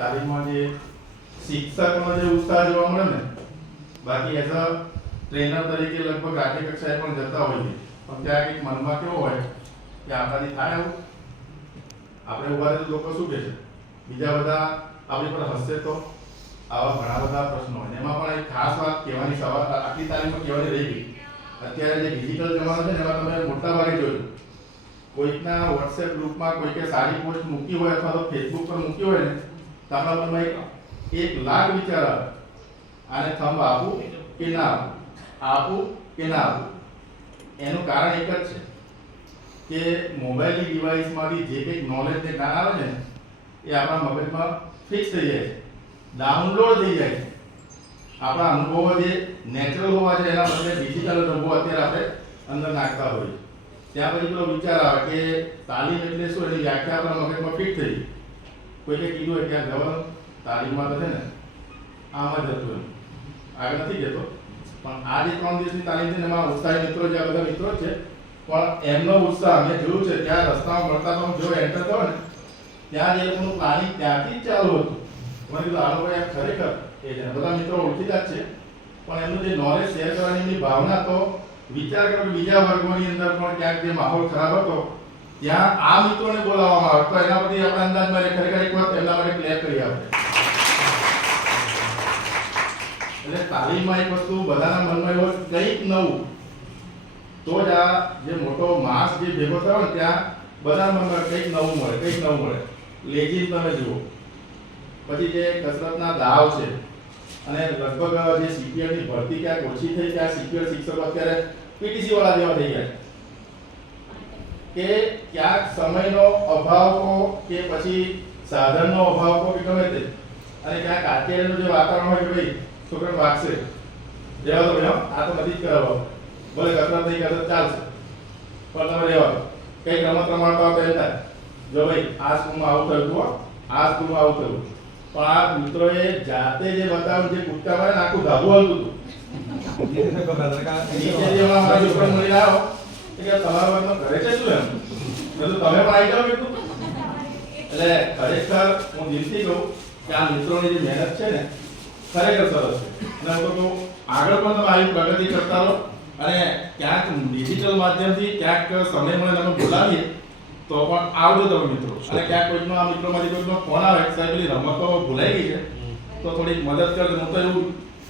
તાલીમમાં જે શિક્ષકનો જે ઉત્સાહ જોવા મળે ને, બાકી એઝ અ ટ્રેનર તરીકે લગભગ રાજ્ય કક્ષાએ પણ જતા હોઈએ, પણ ત્યાં એક મનમાં કેવો હોય કે આપણાથી થાય એવું, આપણે ઉભા રહે તો લોકો શું કહે છે, બીજા બધા આપણી પર હસશે તો, આવા ઘણા બધા પ્રશ્નો હોય. એમાં પણ એક ખાસ વાત કહેવાની સવાલ આટલી તાલીમમાં કહેવાની રહી ગઈ. અત્યારે જે ડિજિટલ જમાનો છે ને, એમાં તમે મોટા ભાગે જોયું કોઈકના વોટ્સએપ ગ્રુપમાં કોઈકે સારી પોસ્ટ મૂકી હોય અથવા તો ફેસબુક પર મૂકી હોય ને, તો આપણા મનમાં એક લાખ વિચાર આવે, આને થંબ આપું કે ના આપું કે ના આપું. એનું કારણ એક જ છે કે મોબાઈલની ડિવાઇસમાંથી જે કંઈક નોલેજ ને જ્ઞાન આવે ને, એ આપણા મગજમાં ફિક્સ થઈ જાય છે, ડાઉનલોડ થઈ જાય છે. આપણા અનુભવો જે નેચરલ હોવા છે એના બદલે ડિજિટલ અનુભવો અત્યારે આપણે અંદર નાખતા હોઈએ. ત્યાં પછી પેલો વિચાર આવે કે તાલીમ એટલે શું, એની વ્યાખ્યા આપણા મગજમાં ફિટ થઈ. કોઈને કીધું હોય કે આ જવાનું તાલીમમાં તો છે ને આમ જ હતું, આગળ નથી જતો. પણ આ જે 3 દિવસની તાલીમ છે એમાં ઉત્સાહી મિત્રો જે બધા મિત્રો છે, પણ એમનો ઉત્સાહ મેં જોયું છે ત્યાં રસ્તામાં મળતા તો જો એન્ટર થયો ને ત્યાં જે લોકોનું પ્લાનિંગ ત્યાંથી જ ચાલુ હતું. મને કીધું આ લોકો એમ ખરેખર એ છે, બધા મિત્રો ઓળખીતા જ છે, પણ એમનું જે નોલેજ શેર કરવાની એમની ભાવના, તો વિચાર કરો બીજા વર્ગોની અંદર પણ ક્યાંક જે માહોલ ખરાબ હતો ત્યાં આ મિત્રોને બોલાવવામાં આવે તો એના પરથી આપણે અંદાજમાં ખરેખર એક વખત એમના માટે ક્લેપ કરી આપણે. એટલે તાલીમમાં એક વસ્તુ બધાના મનમાં એવો કંઈક નવું, તો જ આ જે મોટો માસ જે ભેગો થયો ને ત્યાં બધા મનમાં કંઈક નવું મળે, કંઈક નવું મળે. લેજીમ તમે જુઓ, પછી જે કસરતના દાવ છે, અને લગભગ જે સીપીઆર ની ભરતી ક્યાંક ઓછી થઈ, ત્યાં સીપીઆર શિક્ષકો અત્યારે પીટીસી વાળા જેવા થઈ ગયા કે ક્યાંક સમયનો અભાવ કહો કે પછી સાધનનો અભાવ કહો કે ગમે તે, અને ક્યાંક અત્યારનું જે વાતાવરણ હોય કે ભાઈ છોકરાને વાગશે, રહેવા દો ભાઈ, આ તો નથી જ કરાવવા, ભલે કસરત નહીં કસરત ચાલશે, પણ તમે રહેવા દો. કંઈક રમત રમાડતા હોય તો થાય, જો ભાઈ આ સ્કૂલમાં આવું થયું હતું, આ સ્કૂલમાં આવું થયું. પણ આ મિત્રોએ જાતે જે બતાવ્યું, જે કૂદકા મારે આખું ધાબુ હાલતું હતું. નીચે જે અમારા છોકરા મળી આવ્યો કે તમારા વર્ગમાં ઘરે છે શું, એમ તો તમે પણ આવી જાઓ એટલું. એટલે ખરેખર હું દિલથી કહું કે આ મિત્રોની જે મહેનત છે ને ખરેખર સરસ છે, અને હું તો આગળ પણ તમે આવી પ્રગતિ કરતા રહો. અને ક્યાંક ડિજિટલ માધ્યમથી ક્યાંક સમય મળે તમે બોલાવીએ તો પણ આવજો તમે મિત્રો. અને ક્યાંક કોઈનો આ મિત્રોમાંથી કોઈનો ફોન આવે સાહેબ પેલી રમતો ભૂલાઈ ગઈ છે તો થોડીક મદદ કરજો. હું તો એવું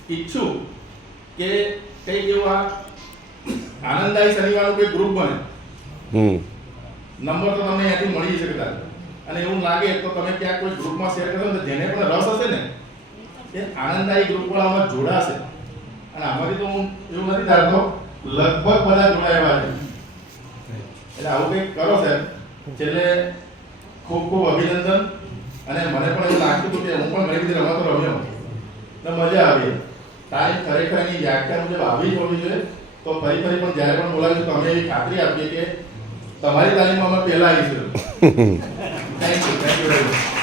ઈચ્છું કે કંઈક એવું આ આનંદદાયી શનિવારનું કોઈ ગ્રુપ બને. નંબર તો તમને અહીંયાથી મળી શકે, અને એવું લાગે તો તમે ક્યાંક કોઈ ગ્રુપમાં શેર કરો ને, જેને પણ રસ હશે ને એ આનંદદાયી ગ્રુપ વાળામાં જોડાશે. અને આમાંથી તો હું એવું નથી ધારતો લગભગ બધા જોડાયેલા છે. એટલે આવું કંઈક કરો સાહેબ. છેલ્લે ખૂબ ખૂબ અભિનંદન. અને મને પણ એવું લાગતું હતું કે હું પણ ઘણી બધી રમતો રમ્યો તો મજા આવી. તારીખ ખરેખર એની વ્યાખ્યા મુજબ આવી જ હોવી જોઈએ. તો ફરી પણ જ્યારે પણ બોલાવીશું તો અમે એવી ખાતરી આપીએ કે તમારી તાલીમમાં અમે પહેલા આવીશું. Thank you very much.